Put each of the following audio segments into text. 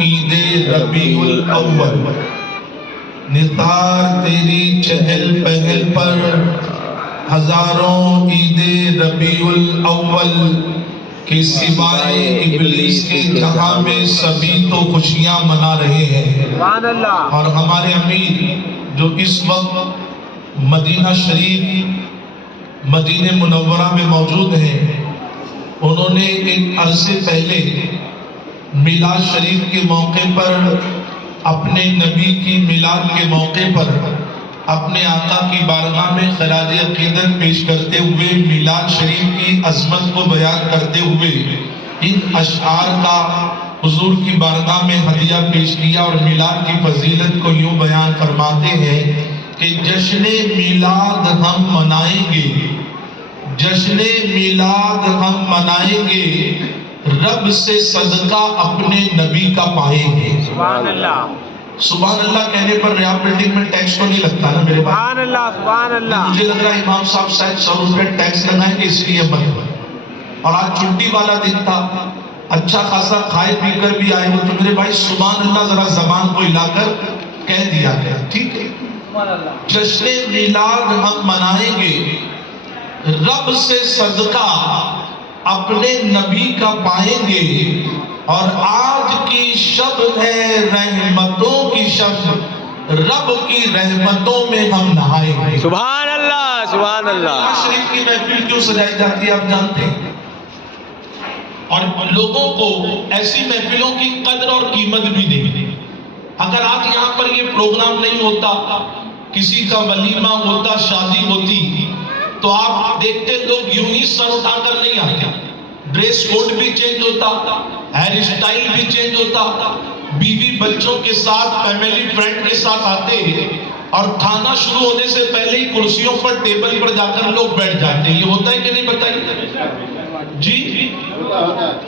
عید ربیع الاول، نثار تیری چہل پہل پر ہزاروں عید ربیع الاول کے سوائے ابلیس کے جہاں میں سبھی تو خوشیاں منا رہے ہیں۔ اور ہمارے امیر جو اس وقت مدینہ شریف مدینہ منورہ میں موجود ہیں، انہوں نے ایک عرصے پہلے میلاد شریف کے موقع پر اپنے نبی کی میلاد کے موقع پر اپنے آقا کی بارگاہ میں خراج عقیدت پیش کرتے ہوئے میلاد شریف کی عظمت کو بیان کرتے ہوئے ان اشعار کا حضور کی بارگاہ میں ہدیہ پیش کیا، اور میلاد کی فضیلت کو یوں بیان فرماتے ہیں کہ جشن میلاد ہم منائیں گے، جشن میلاد ہم منائیں گے، رب سے صدقہ اپنے نبی کا پائیں گے۔ سبحان اللہ، سبحان اللہ کہنے پر ریاض بلڈنگ میں ٹیکس تو نہیں لگتا نا میرے بھائی؟ سبحان اللہ، سبحان اللہ۔ مجھے لگ رہا ہے امام صاحب شاید 100 روپے ٹیکس لگائیں گے اس لیے بند ہوئے، اور آج چھٹی والا دن تھا، اچھا خاصا کھائے پی کر بھی آئے ہو، تو میرے بھائی سبحان اللہ ذرا زبان کو ہلا کر کہہ دیا گیا، ٹھیک ہے؟ جشن میلاد ہم منائیں گے، رب سے صدقہ اپنے نبی کا پائیں گے، اور آج کی شب ہے رحمتوں کی شب، رب کی رحمتوں میں ہم نہائیں گے۔ سبحان اللہ، سبحان اللہ۔ شریف کی محفل کیوں سجائی جاتی ہے آپ جانتے ہیں؟ اور لوگوں کو ایسی محفلوں کی قدر اور قیمت بھی نہیں۔ اگر آج یہاں پر یہ پروگرام نہیں ہوتا، کسی کا ولیمہ ہوتا، شادی ہوتی، تو آپ دیکھتے لوگ یوں ہی سر اٹھا کر نہیں آتے، ڈریس کوڈ بھی چینج ہوتا، ہیئر اسٹائل بھی چینج ہوتا، بیوی بچوں کے ساتھ، فیملی فرینڈ کے ساتھ آتے، اور کھانا شروع ہونے سے پہلے ہی کرسیوں پر ٹیبل پر جا کر لوگ بیٹھ جاتے ہیں۔ یہ ہوتا ہے کہ نہیں بتائیے؟ جی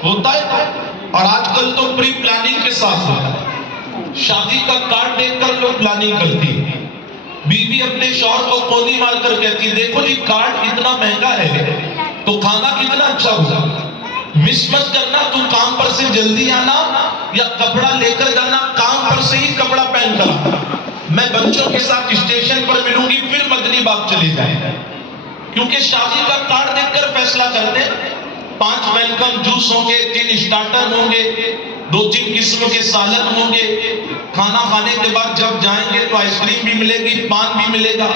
ہوتا ہے۔ اور آج کل تو پری پلاننگ کے ساتھ ہوتا ہے، شادی کا کارڈ دیکھ کر لوگ پلاننگ کرتی ہے۔ بیوی اپنے شوہر کو کونی مار کر کہتی ہے دیکھو جی کارڈ اتنا مہنگا ہے تو کھانا کتنا اچھا ہوگا، مس مت کرنا، تو کام پر سے جلدی آنا یا کپڑا لے کر جانا، کام پر سے ہی کپڑا پہن کر آنا، میں بچوں کے ساتھ اسٹیشن پر ملوں گی پھر مدنی باغ چلے جائیں، کیونکہ شادی کا کارڈ دیکھ کر فیصلہ کرتے ہیں۔ 5 ویلکم جوس ہوں گے، 3 اسٹارٹر ہوں گے، 2-3 قسم کے سالن ہوں گے، کھانا کھانے کے بعد جب جائیں گے تو آئس کریم بھی ملے گی، پان بھی ملے گا۔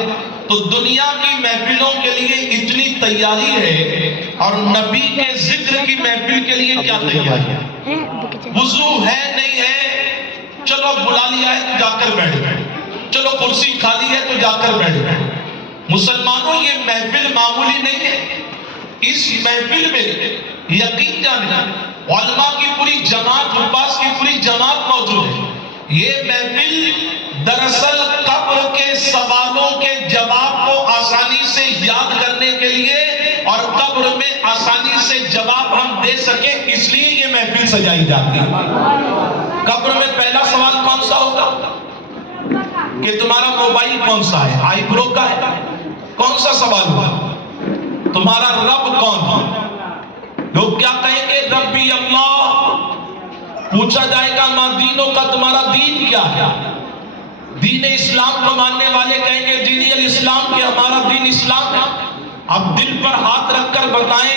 تو دنیا کی محفلوں کے لیے اتنی تیاری ہے، اور نبی کے ذکر کی محفل کے لیے کیا تیاری ہے؟ وضو ہے نہیں ہے، چلو بلا لیا ہے تو جا کر بیٹھ گئے، چلو کرسی خالی ہے تو جا کر بیٹھ گئے۔ مسلمانوں یہ محفل معمولی نہیں ہے، اس محفل میں یقین جانے علماء کی پوری جماعت، حفاظ کی پوری جماعت موجود ہے۔ یہ محفل دراصل قبر کے سوالوں کے جواب کو آسانی سے یاد کرنے کے لیے، اور قبر میں آسانی سے جواب ہم دے سکیں اس لیے یہ محفل سجائی جاتی ہے۔ قبر میں پہلا سوال کون سا ہوگا کہ تمہارا موبائل کون سا ہے، آئی برو کا ہے؟ کون سا سوال ہوگا؟ تمہارا رب کون ہے؟ لوگ کیا کہیں گے؟ ربی اللہ۔ پوچھا جائے گا ماں دینوں کا، تمہارا دین کیا ہے؟ دین اسلام کو ماننے والے کہیں گے دین الاسلام، کہ ہمارا دین اسلام ہے۔ اب دل پر ہاتھ رکھ کر بتائیں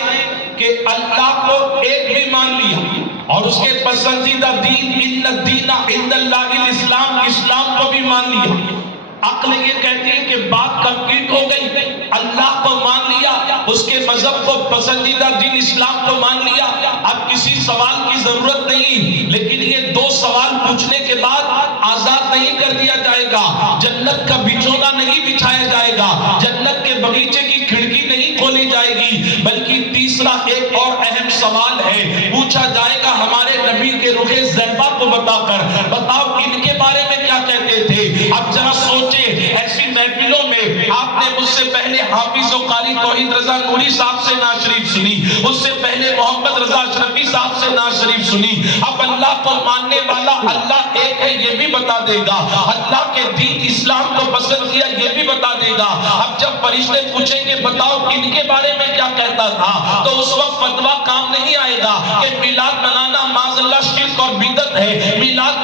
کہ اللہ کو ایک بھی مان لیا اور اس کے پسندیدہ دین ان الدین عند اللہ الاسلام، اسلام کو بھی مان لیا، عقل یہ کہتی ہے کہ بات کمپلیٹ ہو گئی، اللہ کو مان لیا، اس کے مذہب کو پسندیدہ دین اسلام کو مان لیا، اب کسی سوال کی ضرورت نہیں۔ لیکن یہ 2 سوال پوچھنے کے بعد آزاد نہیں کر دیا جائے گا، جنت کا بچھونا نہیں بچھایا جائے گا، جنت کے بغیچے کی کھڑکی نہیں کھولی جائے گی، بلکہ تیسرا ایک اور اہم سوال ہے، پوچھا جائے گا ہمارے نبی کے رخ زیبا کو بتا کر بتاؤ ان کے بارے میں کیا کہتے تھے۔ اب ذرا سوچیں، ایسی محفلوں میں آپ نے مجھ سے پہلے حافظ و قاری توحید رضا نوری صاحب سے نعت شریف سنی، اس سے پہلے محمد رضا اشرفی صاحب سے نعت شریف سنی۔ اب اللہ کو ماننے والا اللہ ایک ہے یہ بھی بتا دے گا، اللہ کے دین اسلام کو پسند کیا یہ بھی بتا دے گا۔ اب جب فرشتے پوچھیں گے بتاؤ ان کے بارے میں کیا کہتا تھا، تو اس وقت فتویٰ کام نہیں آئے گا کہ میلاد منانا معاذ اللہ شرک اور بدعت ہے، میلاد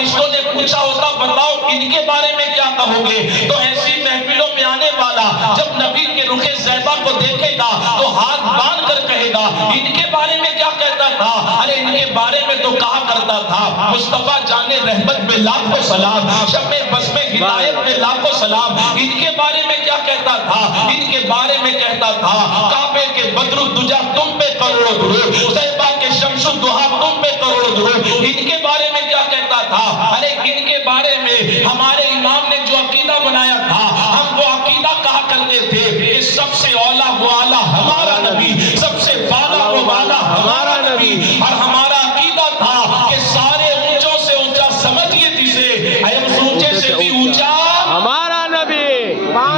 فرشتوں نے پوچھا ہوتا بتاؤ ان کے بارے میں کیا کہو گے، تو ایسی محفلوں میں آنے والا جب نبی کے رخ زیبا کو دیکھے گا تو ہاتھ باندھ کر کہے گا ان کے بارے میں کیا کہتا تھا؟ ارے ان کے بارے میں تو کہا کرتا تھا مصطفیٰ جان رحمت میں لاکھوں سلام، شمع بزم ہدایت میں لاکھوں سلام، ان کے بارے میں کیا کہتا تھا؟ ان کے بارے میں کہتا تھا کعبے کے بدر الدجا تم پہ کروڑوں درود، طیبہ کے شمس الضحیٰ تم پہ کروڑوں درود، ان کے بارے میں کیا کہتا تھا؟ ارے ان کے بارے میں ہمارے امام نے جو عقیدہ بنایا تھا ہم وہ عقیدہ کہا کرتے تھے کہ سب سے اولا وہ اعلیٰ ہمارا نبی، سب سے بالا وہ بالا ہمارا نبی، اور ہمارا عقیدہ تھا کہ سارے اونچوں سے اونچا سمجھئے جسے اے اس اونچے سے بھی اونچا ہمارا نبی۔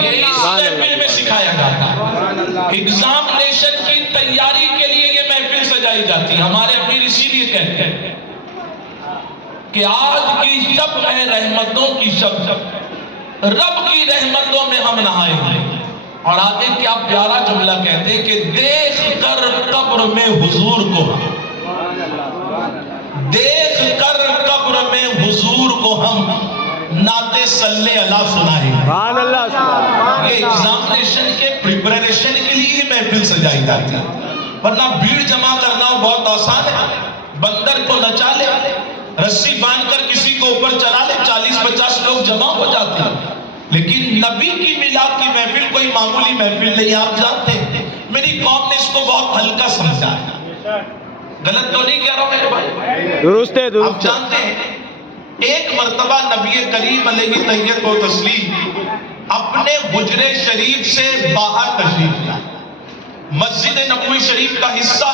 یہ اس محفل میں سکھایا جاتا ہے۔ ایگزامینیشن کی تیاری کے لیے یہ محفل سجائی جاتی ہے۔ ہمارے امیر اسی لیے کہتے ہیں کہ آج کی شب ہے رحمتوں کی شب، رب کی رحمتوں میں ہم نہائے ہیں۔ اور آگے کیا پیارا جملہ کہتے ہیں کہ دیکھ کر قبر میں حضور کو، دیکھ کر قبر میں حضور کو ہم نعت صلی اللہ سنائیں۔ سبحان اللہ سبحان یہ ایگزامینیشن کے پریپریشن کے لیے یہ محفل سجائی جاتی ہے، ورنہ بھیڑ جمع کرنا بہت آسان ہے۔ بندر کو نچا لے، رسی باندھ کر کسی کو اوپر چلا لے، 40-50 لوگ جمع ہو جاتے ہیں، لیکن نبی کی میلاد کی محفل کوئی معمولی محفل نہیں۔ آپ جانتے ہیں میری قوم نے اس کو بہت ہلکا سمجھا ہے، غلط تو نہیں کہہ رہا ہوں میرے بھائی؟ درست ہے، آپ درست ہے۔ جانتے ہیں ایک مرتبہ نبی کریم علیہ طیب و تسلیم اپنے حجرے شریف سے باہر تشریف لائے، مسجد نبوی شریف کا حصہ